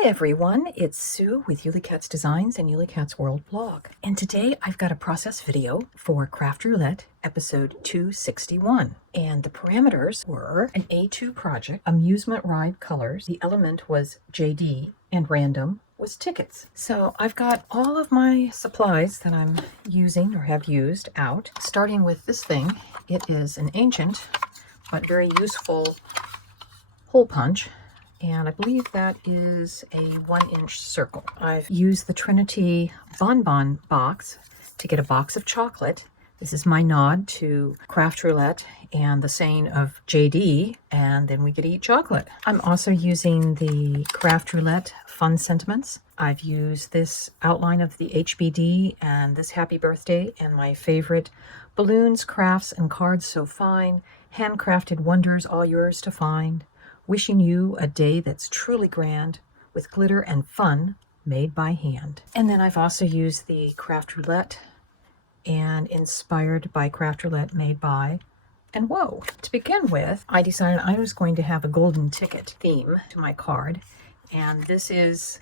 Hi everyone, it's Sue with Ully Cat's Designs and Ully Cat's World blog. And today I've got a process video for Craft Roulette episode 261. And the parameters were an A2 project, amusement ride colors, the element was JD, and random was tickets. So I've got all of my supplies that I'm using or have used out, starting with this thing. It is an ancient but very useful hole punch. And I believe that is a 1-inch circle. I've used the Trinity Bonbon box to get a box of chocolate. This is my nod to Craft Roulette and the saying of JD, and then we could eat chocolate. I'm also using the Craft Roulette Fun Sentiments. I've used this outline of the HBD and this happy birthday and my favorite balloons, crafts, and cards so fine. Handcrafted wonders all yours to find. Wishing you a day that's truly grand with glitter and fun made by hand. And then I've also used the Craft Roulette and inspired by Craft Roulette made by and whoa. To begin with, I decided I was going to have a golden ticket theme to my card. And this is,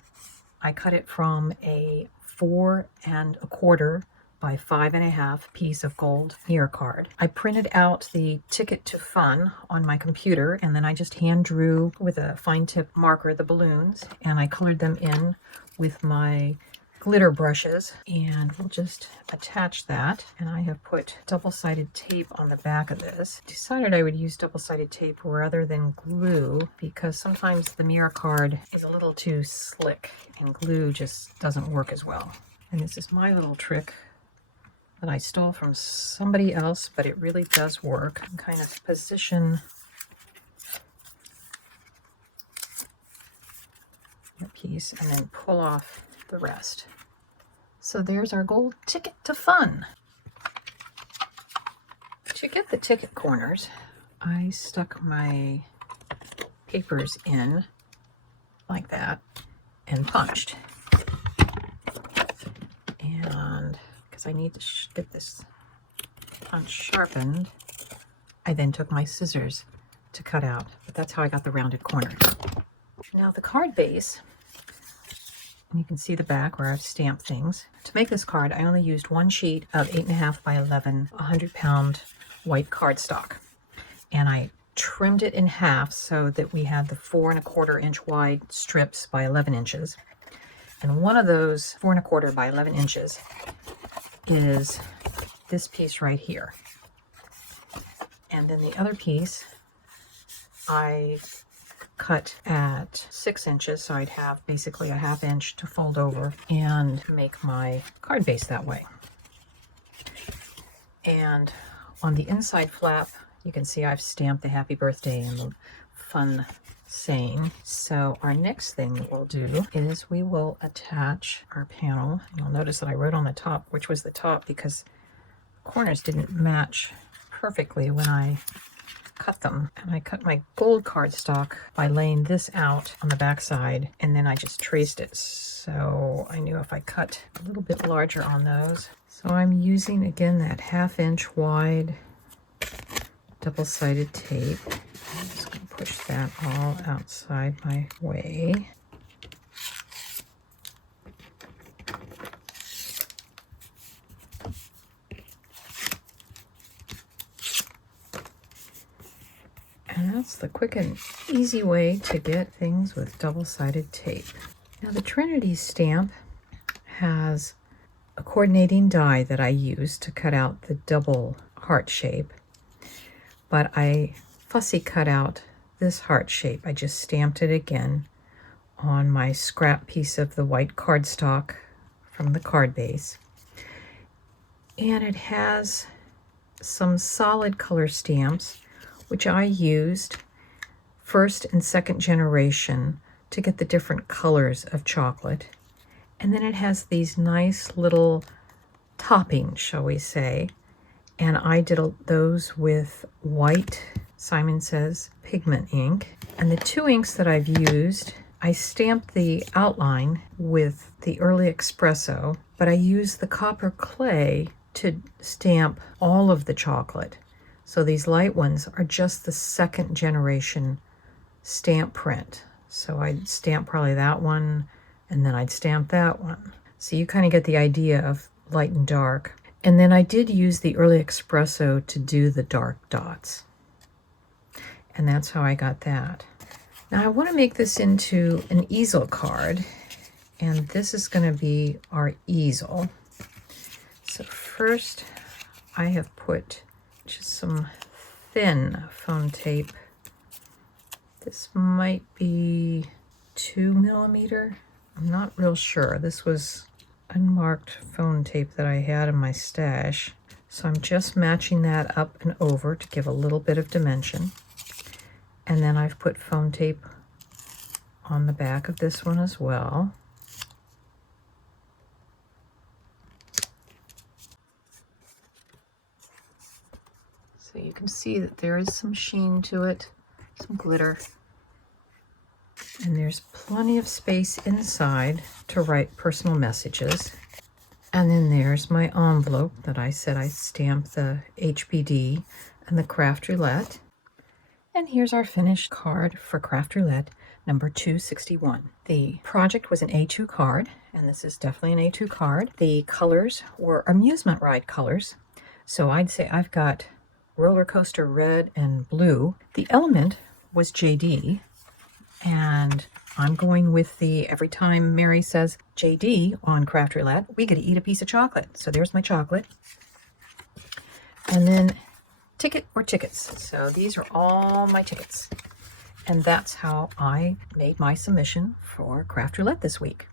I cut it from a 4 1/4 by 5 1/2 piece of gold mirror card. I printed out the ticket to fun on my computer, and then I just hand drew with a fine tip marker the balloons, and I colored them in with my glitter brushes, and we'll just attach that. And I have put double-sided tape on the back of this. Decided I would use double-sided tape rather than glue because sometimes the mirror card is a little too slick and glue just doesn't work as well. And this is my little trick that I stole from somebody else, but it really does work. And kind of position the piece and then pull off the rest. So there's our gold ticket to fun. To get the ticket corners, I stuck my papers in like that and punched. And because I need to get this punch sharpened, I then took my scissors to cut out, but that's how I got the rounded corner. Now the card base, and you can see the back where I've stamped things. To make this card, I only used one sheet of 8 1/2 by 11, 100-pound white cardstock, and I trimmed it in half so that we had the 4 1/4 inch wide strips by 11 inches. And one of those 4 1/4 by 11 inches is this piece right here. And then the other piece I cut at 6 inches, so I'd have basically a 1/2 inch to fold over and make my card base that way. And on the inside flap, you can see I've stamped the happy birthday and the fun saying. So our next thing we'll do is we will attach our panel. You'll notice that I wrote on the top which was the top because the corners didn't match perfectly when I cut them. And I cut my gold cardstock by laying this out on the back side, and then I just traced it. So I knew if I cut a little bit larger on those. So I'm using again that 1/2 inch wide double-sided tape. I'm just going to push that all outside my way. And that's the quick and easy way to get things with double-sided tape. Now the Trinity stamp has a coordinating die that I use to cut out the double heart shape, but I fussy cut out this heart shape. I just stamped it again on my scrap piece of the white cardstock from the card base. And it has some solid color stamps, which I used first and second generation to get the different colors of chocolate. And then it has these nice little toppings, shall we say, and I did those with white, Simon Says, pigment ink. And the 2 inks that I've used, I stamped the outline with the Early Espresso, but I used the copper clay to stamp all of the chocolate. So these light ones are just the second generation stamp print. So I'd stamp probably that one, and then I'd stamp that one. So you kind of get the idea of light and dark. And then I did use the Early Espresso to do the dark dots. And that's how I got that. Now I want to make this into an easel card, and this is going to be our easel. So first I have put just some thin foam tape. This might be 2mm. I'm not real sure. This was unmarked foam tape that I had in my stash. So I'm just matching that up and over to give a little bit of dimension. And then I've put foam tape on the back of this one as well. So you can see that there is some sheen to it, some glitter. And there's plenty of space inside to write personal messages. And then there's my envelope that I said I stamped the HBD and the Craft Roulette. And here's our finished card for Craft Roulette number 261. The project was an A2 card, and this is definitely an A2 card. The colors were amusement ride colors. So I'd say I've got roller coaster red and blue. The element was JD, and I'm going with the every time Mary says JD on Craft Roulette, we get to eat a piece of chocolate. So there's my chocolate. And then ticket or tickets. So these are all my tickets. And that's how I made my submission for Craft Roulette this week.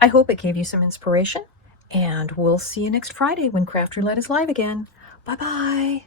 I hope it gave you some inspiration, and we'll see you next Friday when Craft Roulette is live again. Bye-bye.